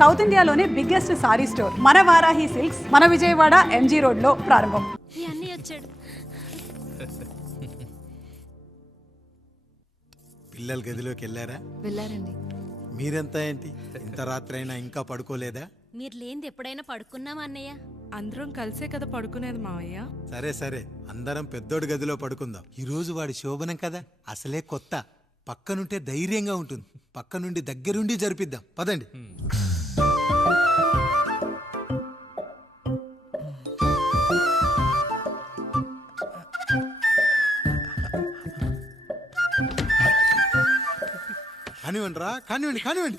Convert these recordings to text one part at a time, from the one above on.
South ఇండియాలోనే biggest sorry store మన Varahi silks మన విజయవాడ ఎంజీ రోడ్ లో ప్రారంభం. పిల్లలు గదిలోకి వెళ్ళారండి. మీరెంత ఏంటి ఇంత రాత్రి అయినా ఇంకా పడుకోలేదా? మీరు లేనిది ఎప్పుడైనా పడుకున్నామా అన్నయ్య? అందరం కలిసే కదా పడుకునేది మావయ్య. సరే సరే, అందరం పెద్దోడి గదిలో పడుకుందాం. ఈ రోజు వాడి శోభనం కదా, అసలే కొత్త. పక్కనుంటే ధైర్యంగా ఉంటుంది. పక్క నుండి దగ్గరుండి జరిపిద్దాం. పదండి. కానివ్వండి రా, కానివ్వండి కానివ్వండి.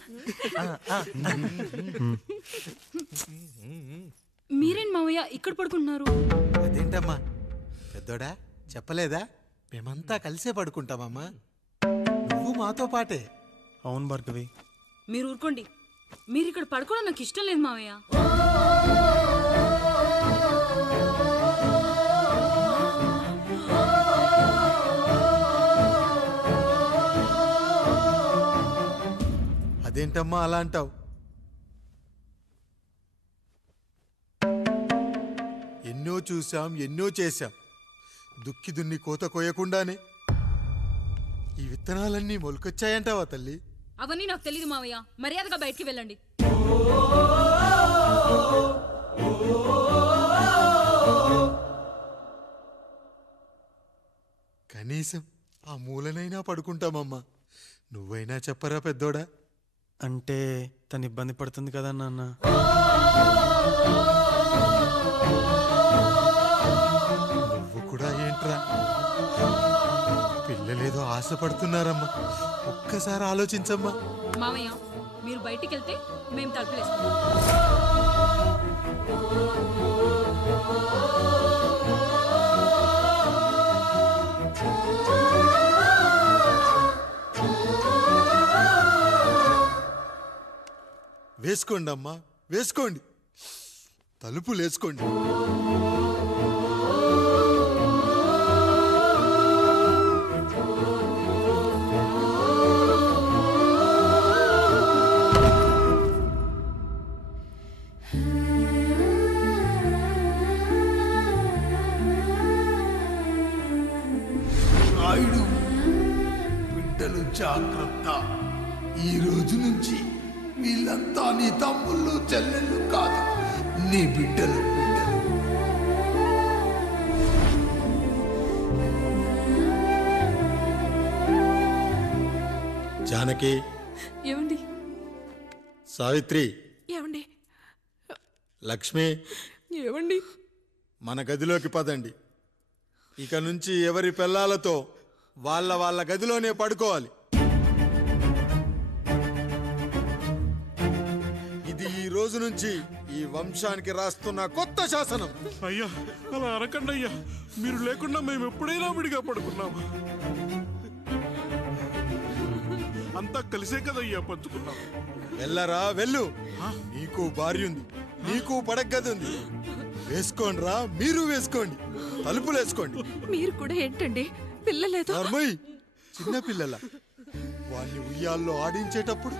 మీరేంటి మావయ్య ఇక్కడ పడుకుంటున్నారు? అదేంటమ్మా పెద్దోడా, చెప్పలేదా? మేమంతా కలిసే పడుకుంటామమ్మా. నువ్వు మాతో పాటే. అవును భార్గవి. మీరు ఊరుకోండి. మీరు ఇక్కడ పడుకోవడం నాకు ఇష్టం లేదు మావయ్య. అదేంటమ్మా అలా అంటావు? ఎన్నో చూశాం, ఎన్నో చేశాం. దుక్కి దున్ని కోత కోయకుండానే ఈ విత్తనాలన్నీ మొలకొచ్చాయంటావా తల్లి? అవన్నీ నాకు తెలియదు మావయ్య. మర్యాదగా బయటికి వెళ్ళండి. కనీసం ఆ మూలనైనా పడుకుంటామమ్మా. నువ్వైనా చెప్పరా పెద్దోడా? అంటే తను ఇబ్బంది పడుతుంది కదా నాన్న. నువ్వు కూడా ఏంట్రా? పిల్లలేదో ఆశపడుతున్నారమ్మా. ఒక్కసారి ఆలోచించమ్మా. మావయ్య మీరు బయటికి వెళ్తే మేము తలుపులేస్తాం. వేసుకోండి అమ్మా, వేసుకోండి. తలుపులు వేసుకోండి. నాయుడు, బిడ్డలు జాగ్రత్త. ఈ రోజు నుంచి వీళ్ళంతా నీ తమ్ముళ్ళు చెల్లెళ్ళు కాదు, నీ బిడ్డలు. జానకి, ఏమండి? సావిత్రి, ఏమండి? లక్ష్మి, ఏమండి? మన గదిలోకి పదండి. ఇక నుంచి ఎవరి పిల్లలతో వాళ్ళ వాళ్ళ గదిలోనే పడుకోవాలి. ఇది ఈ రోజు నుంచి ఈ వంశానికి రాస్తున్న కొత్త శాసనం. అయ్యా అలా అనకండి అయ్యా. మీరు లేకుండా మేము ఎప్పుడైనా విడిగా పడుకున్నాము. అంతా కలిసే కదయ్యా పంచుకున్నాము. వెళ్ళరా వెళ్ళు. నీకు భార్య ఉంది, నీకు పడగది ఉంది. వేసుకోండి రా, మీరు వేసుకోండి. తలుపులు వేసుకోండి. మీరు కూడా ఏంటండి పిల్లలేదు? నర్మయ్, చిన్న పిల్లల వాడిని ఉయ్యాల్లో ఆడించేటప్పుడు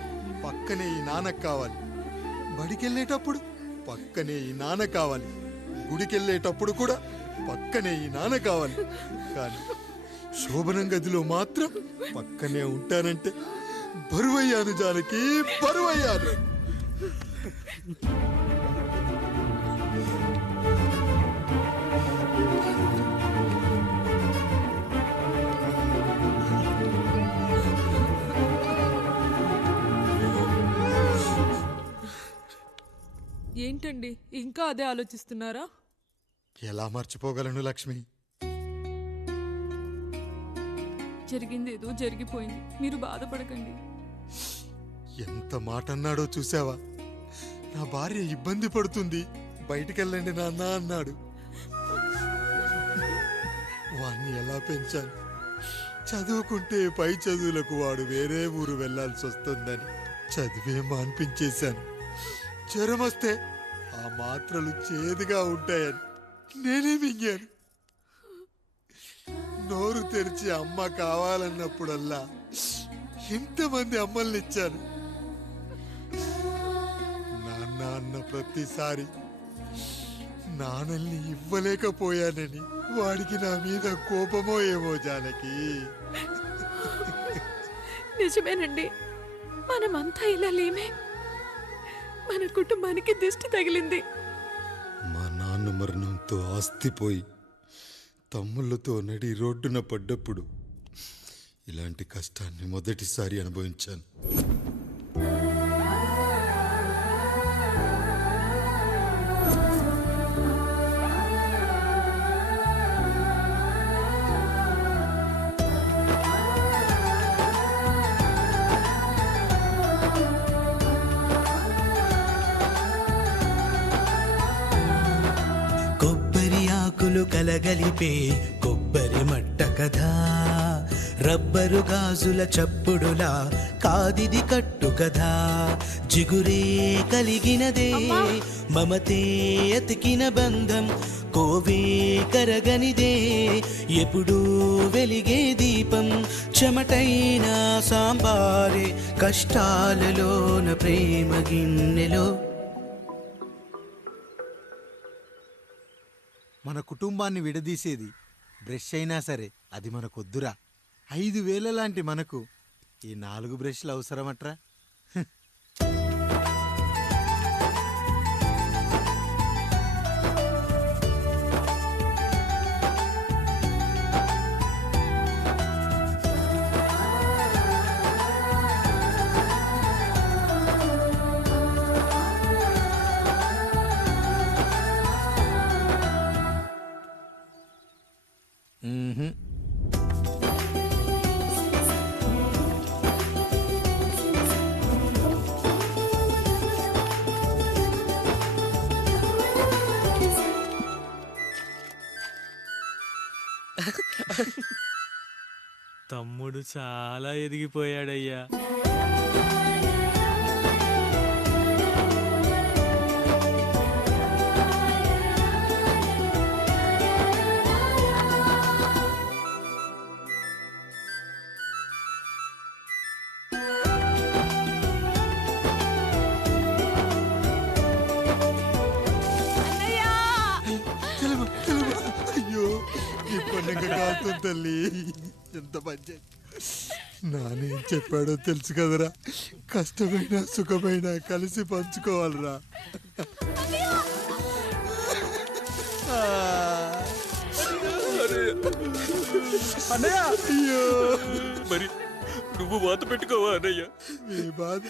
పక్కనే ఈ నాన్న కావాలి. బడికెళ్ళేటప్పుడు పక్కనే ఈ నాన్న కావాలి. గుడికెళ్ళేటప్పుడు కూడా పక్కనే ఈ నాన్న కావాలి. కానీ శోభనం గదిలో మాత్రం పక్కనే ఉంటానంటే బరువయ్యాను జానకి, బరువయ్యాను. ఏంటండి ఇంకా అదే ఆలోచిస్తున్నారా? ఎలా మర్చిపోగలను లక్ష్మి? జరిగింది ఏదో జరిగిపోయింది. మీరు బాధపడకండి. ఎంత మాట అన్నాడో చూసావా? నా భార్య ఇబ్బంది పడుతుంది, బయటికెళ్ళండి నాన్న అన్నాడు. వాణ్ణి ఎలా పెంచాను? చదువుకుంటే పై చదువులకు వాడు వేరే ఊరు వెళ్లాల్సి వస్తుందని చదివే మాన్పించేశాను. జ్వరం వస్తే ఆ మాత్రలు చేదుగా ఉంటాయని నేనే మింగాను. నోరు తెరిచి అమ్మ కావాలన్నప్పుడల్లా ఇంతమంది అమ్మల్ని ఇచ్చాను. ప్రతిసారి నాణల్ని ఇవ్వలేకపోయానని వాడికి నా మీద కోపమో ఏమో జానకి. నిజమేనండి, మనమంతా ఇలా లేమే. మన కుటుంబానికి దిష్టి తగిలింది. మా నాన్న మరణంతో ఆస్తిపోయి తమ్ముళ్ళతో నడి రోడ్డున పడ్డప్పుడు ఇలాంటి కష్టాన్ని మొదటిసారి అనుభవించాను. కొబ్బరి ఆకులు కలగలిపే కొబ్బరి మట్ట కథ, రబ్బరు గాజుల చప్పుడులా కాదిది కట్టు కథ. జిగురే కలిగినదే మమతే అతికిన బంధం, కోవే కరగనిదే ఎప్పుడూ వెలిగే దీపం. చెమటైన సాంబారే కష్టాలలోన ప్రేమ గిన్నెలో. మన కుటుంబాన్ని విడదీసేది బ్రష్ అయినా సరే అది మనకొద్దురా. 5,000 లాంటి మనకు ఈ 4 బ్రష్లు అవసరమట్రా? మ్మ్హ్మ్. తమ్ముడు చాలా ఎదిగిపోయాడయ్యా. అయ్యో ఈ పండుగ కాలుతుంది తల్లి. ఎంత మంచి నానేం చెప్పాడో తెలుసు కదరా, కష్టమైన సుఖమైన కలిసి పంచుకోవాలిరా. అయ్యో మరి నువ్వు వాత పెట్టుకోవా అన్నయ్య? మీ బాధ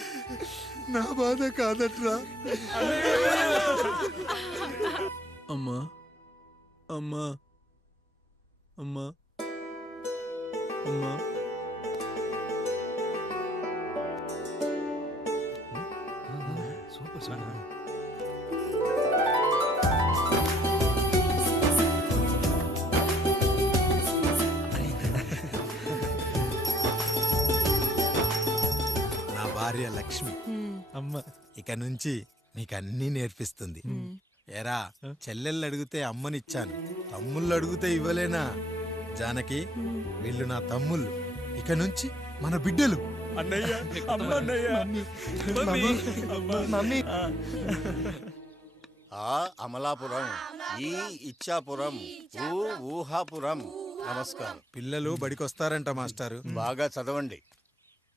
నా బాధ కాదట్రా. అమ్మా అమ్మా అమ్మా అమ్మా. నా భార్య లక్ష్మి అమ్మ ఇక నుంచి నీకన్నీ నేర్పిస్తుంది. ఏరా, చెల్లెళ్ళు అడిగితే అమ్మనిచ్చాను, తమ్ముళ్ళు అడిగితే ఇవ్వలేనా? జానకి, వీళ్ళు నా తమ్ముళ్ళు, ఇక నుంచి మన బిడ్డలు. అన్నయ్య, అమ్మ అన్నయ్య, మమ్మీ. ఆ అమలాపురం, ఈ ఇచ్చాపురం, ఊహాపురం. నమస్కారం. పిల్లలు బడికొస్తారంట మాస్టారు. బాగా చదవండి,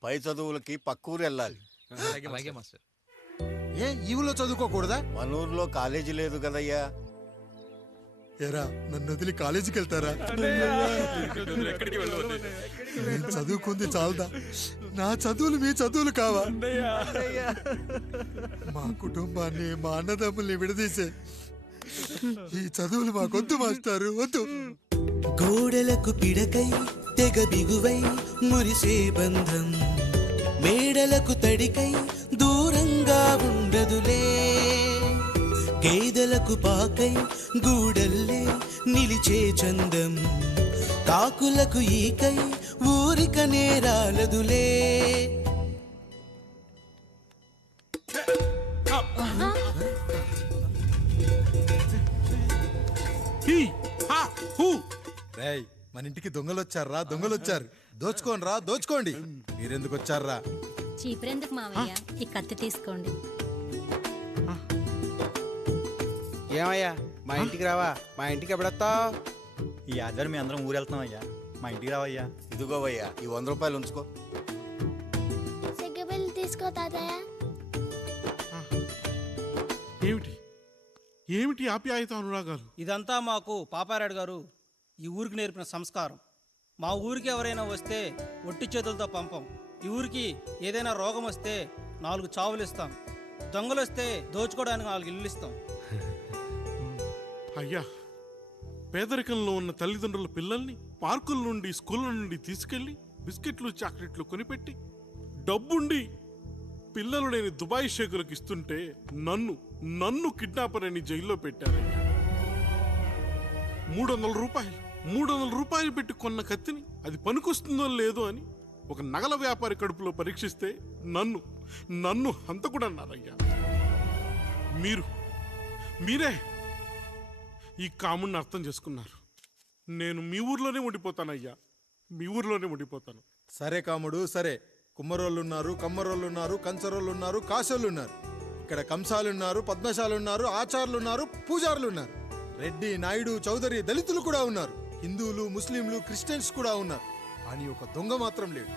పై చదువులకి పక్కూరు వెళ్ళాలి. ఏ ఈ ఊళ్ళో చదువుకోకూడదా? మన ఊర్లో కాలేజీ లేదు కదయ్యా. ఏరా, నన్ను వదిలి కాలేజీకి వెళ్తారా? ఎక్కడికి వెళ్ళవద్దు. నేను చదువుకుంది చాలదా? నా చదువులు మీ చదువులు కావా? మా కుటుంబాన్ని, మా అన్నదమ్ముల్ని విడదీసే ఈ చదువులు మాకొద్దు మాస్టారు, వద్దు. గోడలకు పిడకై తెగ బిగువై మురిసే బంధం, మేడలకు తడికై దూరంగా ఉండదులే. గేదెలకు పాకై గూడల్లే నిలిచే చందం, కాకులకు ఈకై ఊరిక నేరాలదులే. రేయ్, మన ఇంటికి దొంగలొచ్చారా? దొంగలొచ్చారు. దోచుకోండి రా, దోచుకోండి. మీరెందుకు వచ్చారా? చీపురెందుకు మావయ్య, ఈ కత్తి తీసుకోండి. ఏమయ్యా మా ఇంటికి రావా? మా ఇంటికి ఎప్పుడొస్తావు? ఈ ఆధారం మీ అందరం ఊరు వెళ్తున్నాం అయ్యా, మా ఇంటికి రావయ్యా. ఇదిగోవయ్యా ఈ 100 రూపాయలు ఉంచుకో. సిగ్గబిల్లి తీసుకో తాతయ్య. ఏమిటి ఏమిటి ఆప్యాయత అనురాగాలు? ఇదంతా మాకు పాపారాయుడు గారు ఈ ఊరికి నేర్పిన సంస్కారం. మా ఊరికి ఎవరైనా వస్తే ఒట్టి చేతులతో పంపం. ఈ ఊరికి ఏదైనా రోగం వస్తే 4 చావులు ఇస్తాం. దొంగలు వస్తే దోచుకోవడానికి 4 ఇల్లు ఇస్తాం. అయ్యా, పేదరికంలో ఉన్న తల్లిదండ్రుల పిల్లల్ని పార్కుల నుండి స్కూళ్ళ నుండి తీసుకెళ్లి బిస్కెట్లు చాక్లెట్లు కొనిపెట్టి డబ్బుండి పిల్లలు లేని దుబాయ్ షేకులకు ఇస్తుంటే నన్ను కిడ్నాపర్ అని జైల్లో పెట్టారయ్యా. 300 రూపాయలు పెట్టి కొన్న కత్తిని అది పనికొస్తుందో లేదో అని ఒక నగల వ్యాపారి కడుపులో పరీక్షిస్తే నన్ను హంతకుడన్నారయ్యా. మీరే ఈ కాముడిని అర్థం చేసుకున్నారు. నేను మీ ఊర్లోనే ఉండిపోతానయ్యా, మీ ఊర్లోనే ఉండిపోతాను. సరే కాముడు సరే. కుమ్మరోళ్ళున్నారు, కమ్మరోళ్ళున్నారు, కంచరోళ్ళున్నారు, కాశోళ్ళున్నారు. ఇక్కడ కంసాలున్నారు, పద్మశాలున్నారు, ఆచార్యులున్నారు, పూజారులున్నారు. రెడ్డి, నాయుడు, చౌదరి, దళితులు కూడా ఉన్నారు. హిందువులు, ముస్లింలు, క్రిస్టియన్స్ కూడా ఉన్నారు. కానీ ఒక దొంగ మాత్రం లేడు.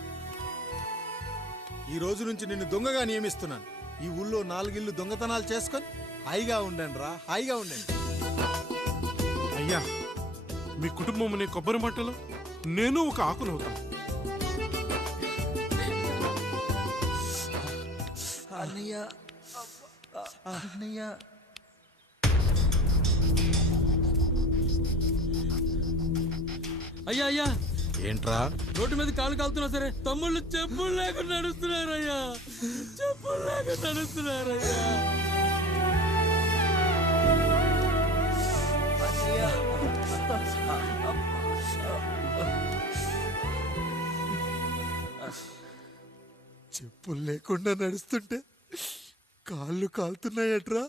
ఈ రోజు నుంచి నిన్ను దొంగగా నియమిస్తున్నాను. ఈ ఊళ్ళో 4 ఇళ్ళు దొంగతనాలు చేసుకొని హాయిగా ఉండండి రా, హాయిగా ఉండండి. అయ్యా, మీ కుటుంబం అనే కొబ్బరి మట్టలో నేను ఒక ఆకునవుతాను. అయ్యా అయ్యా, ఏంట్రా రోడ్డు మీద కాలు కాలుతున్నా సరే తమ్ముళ్ళు చెప్పులు లేకుండా నడుస్తున్నారయ్యా, చెప్పులు లేకుండా నడుస్తున్నారయ్యా. చెప్పులు లేకుండా నడుస్తుంటే కాళ్ళు కాలుతున్నాయట్రా.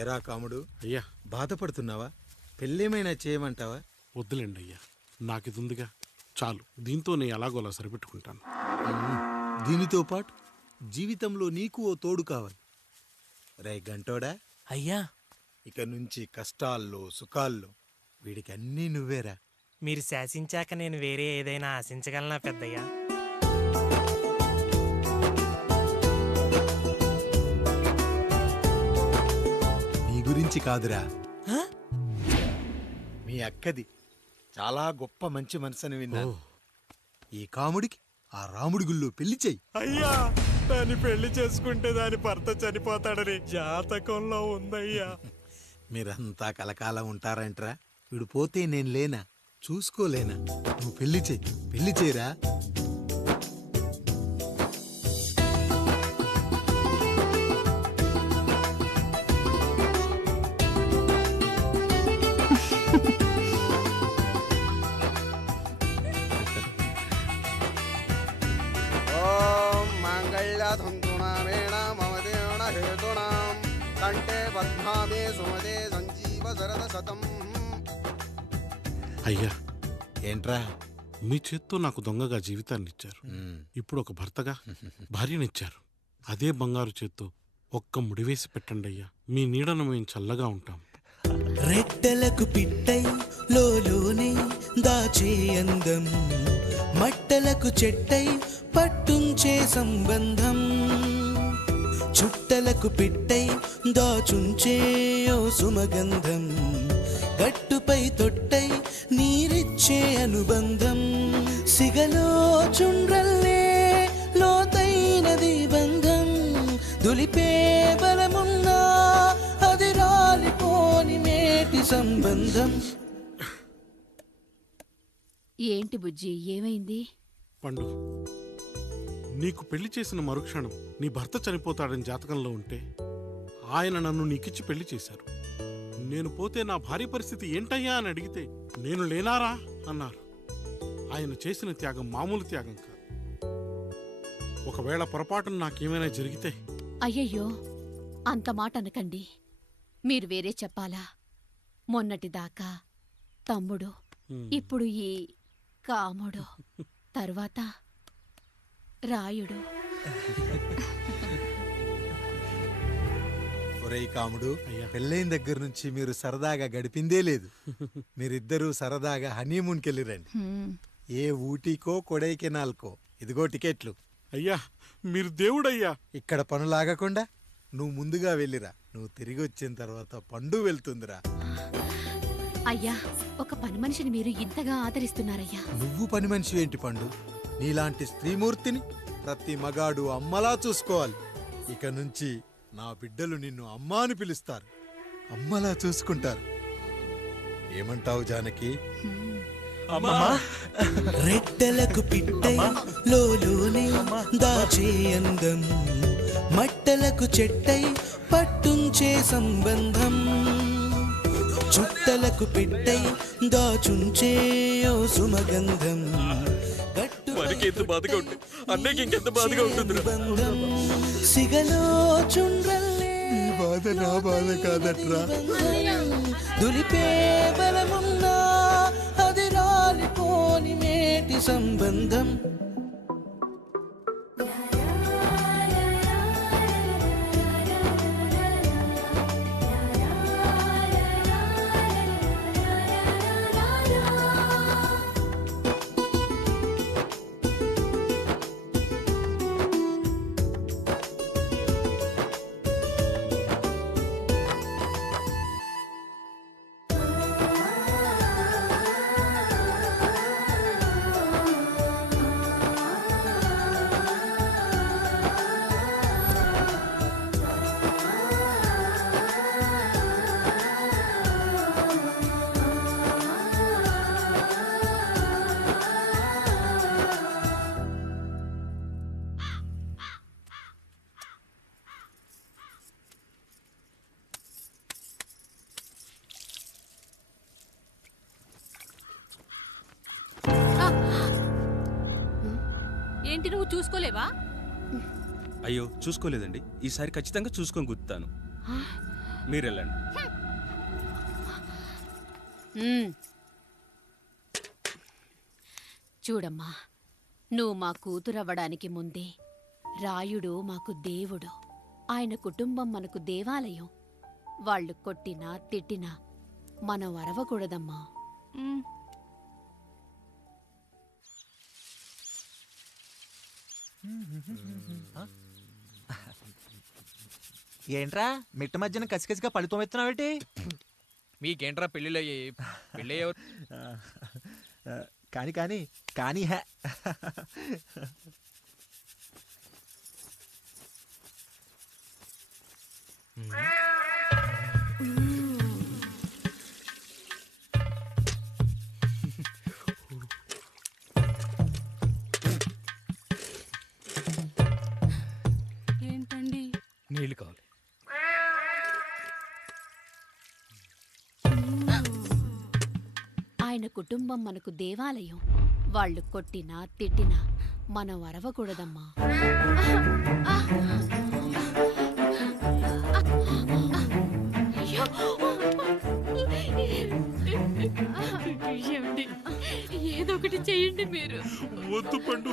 ఏరా కాముడు, అయ్యా, బాధపడుతున్నావా? పెళ్ళేమైనా చేయమంటావా? వద్దులేండి అయ్యా, నాకు ఇది ఉందిగా చాలు. దీంతో నేను ఎలాగోలా సరిపెట్టుకుంటాను. దీనితో పాటు జీవితంలో నీకు ఓ తోడు కావాలి. రే గంటోడా అయ్యా, ఇక నుంచి కష్టాల్లో సుఖాల్లో వీడికి అన్నీ నువ్వేరా. మీరు శాసించాక నేను వేరే ఏదైనా ఆశించగలనా పెద్దయ్యా? నీ గురించి కాదురా, మీ అక్కది చాలా గొప్ప మంచి మనసుని విన్నాను. ఈ కాముడికి ఆ రాముడి గుళ్ళో పెళ్లి చెయ్యి. అయ్యా, దాన్ని పెళ్లి చేసుకుంటే దాని భర్త చనిపోతాడని జాతకంలో ఉందయ్యా. మీరంతా కలకాలం ఉంటారంట్రా. వీడు పోతే నేను లేనా, చూసుకోలేనా? నువ్వు పెళ్లి చెయ్యి, పెళ్లి చేయరా. అయ్యా, ఏంట్రా? మీ చేత్తో నాకు దొంగగా జీవితాన్ని ఇచ్చారు. ఇప్పుడు ఒక భర్తగా భార్యనిచ్చారు. అదే బంగారు చేత్తో ఒక్క ముడివేసి పెట్టండి అయ్యా. మీ నీడను మేము చల్లగా ఉంటాం. రెట్టలకు పిట్టై లోలోనే దాచే అందం, మట్టలకు చెట్టై పట్టుంచే సంబంధం, చుట్టలకు పిట్టై దాచుంచే ఓ సుమగంధం, గట్టుపై తొట్టై నీరిచ్చే అనుబంధం, సిగలో చుండ్రల్లే లోతైనది బంధం, దులిపే బలమున్నా అది రాలిపోని మేటి సంబంధం. ఏంటి బుజ్జి, ఏమైంది? పండు, నీకు పెళ్లి చేసిన మరుక్షణం నీ భర్త చనిపోతాడని జాతకంలో ఉంటే ఆయన నన్ను నీకిచ్చి పెళ్లి చేశారు. నేను పోతే నా భార్య పరిస్థితి ఏంటయ్యా అని అడిగితే నేను లేనారా అన్నారు. ఆయన చేసిన త్యాగం మామూలు త్యాగం కాదు. ఒకవేళ పొరపాటున నాకేమైనా జరిగితే అయ్యయ్యో అంత మాట అనకండి. మీరు వేరే చెప్పాలా? మొన్నటిదాకా తమ్ముడు, ఇప్పుడు ఈ కాముడు, తరువాత రాయుడు. ఒరేయ్ కాముడు, పెళ్ళైన దగ్గర నుంచి మీరు సరదాగా గడిపిందే లేదు. మీరిద్దరూ సరదాగా హనీమూన్కి వెళ్ళిరండి. ఏ ఊటీకో కొడైకెనాల్కో. ఇదిగో టికెట్లు. అయ్యా మీరు దేవుడయ్యా. ఇక్కడ పనులాగకుండా నువ్వు ముందుగా వెళ్ళిరా. నువ్వు తిరిగి వచ్చిన తర్వాత పండు వెళ్తుందిరా. అయ్యా, ఒక పని మనిషిని మీరు ఇంతగా ఆదరిస్తున్నారయ్యా. నువ్వు పని మనిషి ఏంటి పండు? నీలాంటి స్త్రీమూర్తిని ప్రతి మగాడు అమ్మలా చూసుకోవాలి. ఇక నుంచి నా బిడ్డలు నిన్ను అమ్మా అని పిలుస్తారు, అమ్మలా చూసుకుంటారు. ఏమంటావు జానకి? రెట్టలకు పిట్టై లోలోనే దాచే అందం, మట్టలకు చెట్టై పట్టుంచే సంబంధం, చుట్టలకు పెట్టై దాచుంచే ఓ సుమగంధం, ఎంత బాధగా ఉంటుంది అన్నయ్యకి ఇంకెంత బాధగా ఉంటుంది. సిగలో చుండ్రల్లే ఈ బాధ నా బాధ కాదట్రా. దులిపే బలమున్నా అది రాలిపోని మేటి సంబంధం. ఏంటి నువ్వు చూసుకోలేవా? అయ్యో చూసుకోలేదండి. ఈసారి ఖచ్చితంగా చూసుకొని గుర్తాను. మీరు వెళ్ళండి. చూడమ్మా, నువ్వు మా కూతురవ్వడానికి ముందే రాయుడు మాకు దేవుడు. ఆయన కుటుంబం మనకు దేవాలయం. వాళ్ళు కొట్టినా తిట్టినా మనం అరవకూడదమ్మా. ఏంట్రా మిట్ట మధ్యన కసికసిగా పళ్ళుతో ఎత్తున్నావేటి? మీకేంట్రా పెళ్ళిళ్ళయ్యాయి? పెళ్ళి కానీ కానీ కానీ హే ఏంటండి? నీళ్ళు కావాలి. ఆయన కుటుంబం మనకు దేవాలయం. వాళ్ళు కొట్టినా తిట్టినా మనం అరవకూడదమ్మా. ఏదో ఒకటి చెయ్యండి మీరు. వద్దు పండు,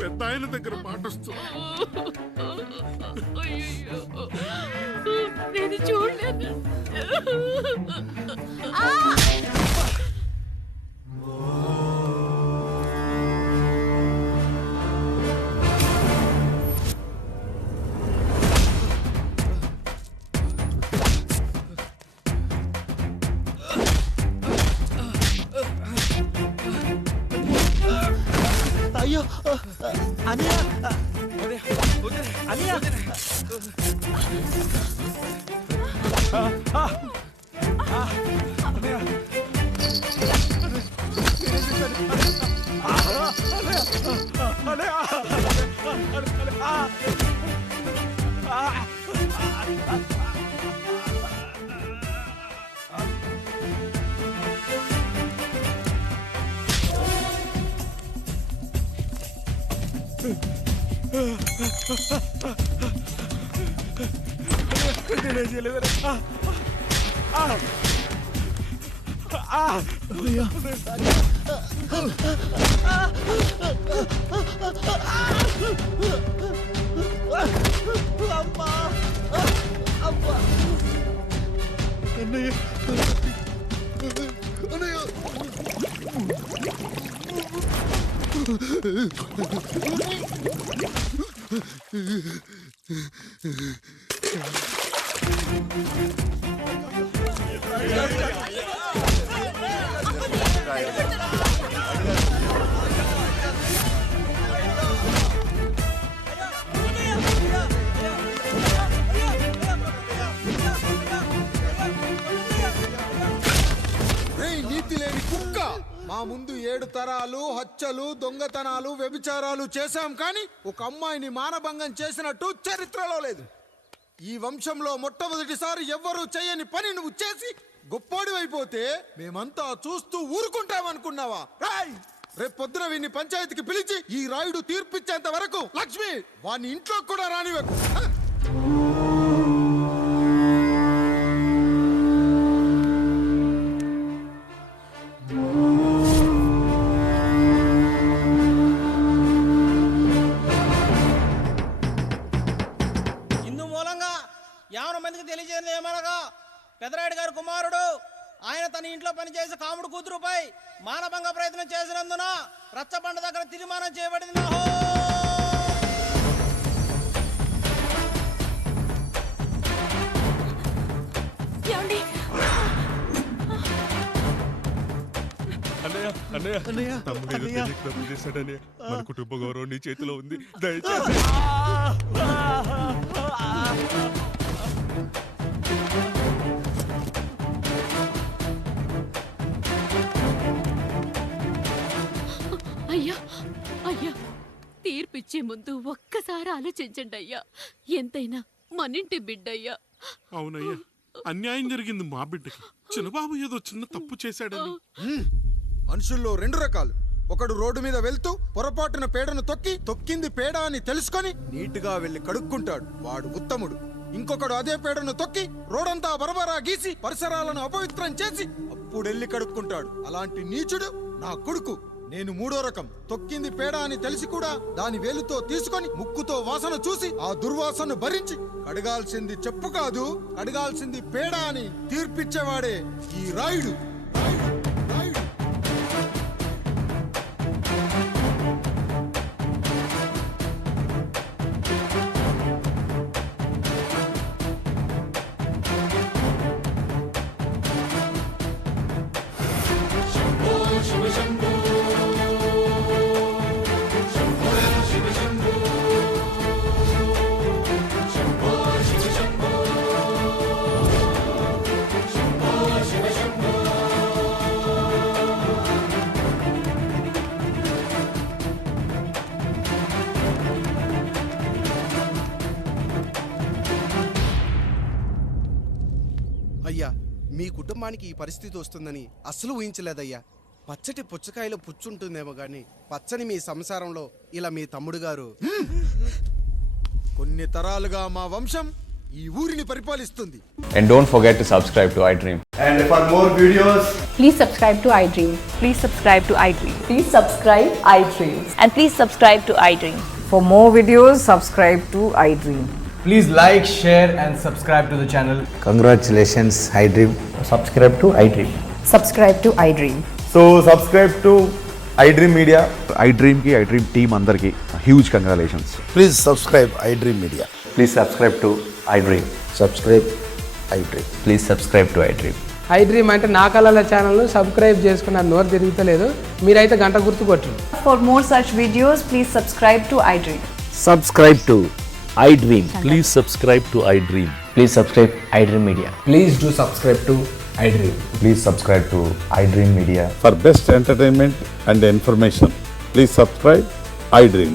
పెద్ద ఆయన దగ్గర మాటొస్తూ. నేను చూడలేదు. అయ్యో అనియా అనియా అనియా నేనేం చేయలేదన్నా. అన్నయ్య అన్నయ్య నీతి లేని కుక్క మా ముందు 7 తరాలు హత్యలు దొంగతనాలు వ్యభిచారాలు చేశాం కానీ ఒక అమ్మాయిని మానభంగం చేసినట్టు చరిత్రలో లేదు. ఈ వంశంలో మొట్టమొదటిసారి ఎవ్వరూ చేయని పని నువ్వు చేసి గొప్పోడివైపోతే మేమంతా చూస్తూ ఊరుకుంటామనుకున్నావా? రేపు పొద్దున వీడిని పంచాయతీకి పిలిచి ఈ రాయుడు తీర్పిచ్చేంత వరకు లక్ష్మి వాడిని ఇంట్లో కూడా రానివ్వకు. ఇందు మూలంగా 50 మందికి తెలియజేయడం ఏమనగా పెదరాయుడు గారి కుమారుడు ఆయన తన ఇంట్లో పనిచేసే కాముడు కూతురుపై మానభంగ ప్రయత్నం చేసినందున రచ్చబండ దగ్గర తీర్మానం చేయబడింది. అన్నయ్య తమ్ముడు ఏదో తెలియక తప్పు చేశాడన్నయ్య. మన కుటుంబ గౌరవం నీ చేతిలో ఉంది. దయచేసి అయ్యా అయ్యా, తీర్పిచ్చే ముందు ఒక్కసారి ఆలోచించండి అయ్యా. ఎంతైనా మనింటి బిడ్డయ్యా. అవునయ్యా, అన్యాయం జరిగింది మా బిడ్డకి. చిన్నబాబు ఏదో చిన్న తప్పు చేశాడని. మనుషుల్లో 2 రకాలు. ఒకడు రోడ్డు మీద వెళ్తూ పొరపాటున పేడను తొక్కింది పేడ అని తెలుసుకొని నీటుగా వెళ్లి కడుక్కుంటాడు, వాడు ఉత్తముడు. ఇంకొకడు అదే పేడను తొక్కి రోడంతా బరబరా గీసి పరిసరాలను అపవిత్రం చేసి అప్పుడెళ్ళి కడుక్కుంటాడు. అలాంటి నీచుడు నా కొడుకు. నేను 3వ రకం. తొక్కింది పేడ అని తెలిసి కూడా దాని వేలుతో తీసుకొని ముక్కుతో వాసన చూసి ఆ దుర్వాసన భరించి కడగాల్సింది చెప్పు కాదు, కడగాల్సింది పేడ అని తీర్పిచ్చేవాడే ఈ రాయుడు. అయ్యా, మీ కుటుంబానికి ఈ పరిస్థితి వస్తుందని అస్సలు ఊహించలేదయ్యా. పచ్చటి పుచ్చకాయలో పుచ్చుంటుందేమో గాని పచ్చని మీ సంసారంలో ఇలా మీ తమ్ముడు గారు కొన్ని తరాలుగా మా వంశం ఈ ఊరిని పరిపాలిస్తుంది. And don't forget to subscribe to iDream. And for more videos, please subscribe to iDream. Please subscribe to iDream. Please subscribe iDream. And please subscribe to iDream. For more videos, subscribe to iDream. Please like, share and subscribe to the channel. Congratulations, iDream. Subscribe to iDream. Subscribe to iDream. So subscribe to iDream Media. iDream ki iDream team andarki huge congratulations. please subscribe iDream Media. Please subscribe to iDream. Subscribe iDream. Please subscribe to iDream. iDream అంటే నా కళల ఛానల్ను subscribe చేసుకున్న నోరు తిరుగుతలేదు, మీరైతే గంట గుర్తు కొట్టండి. For more such videos, please subscribe to iDream. Subscribe to iDream. Please subscribe to iDream. Please subscribe iDream Media. Please do subscribe to iDream. Please subscribe to iDream Media. For best entertainment and information, please subscribe iDream.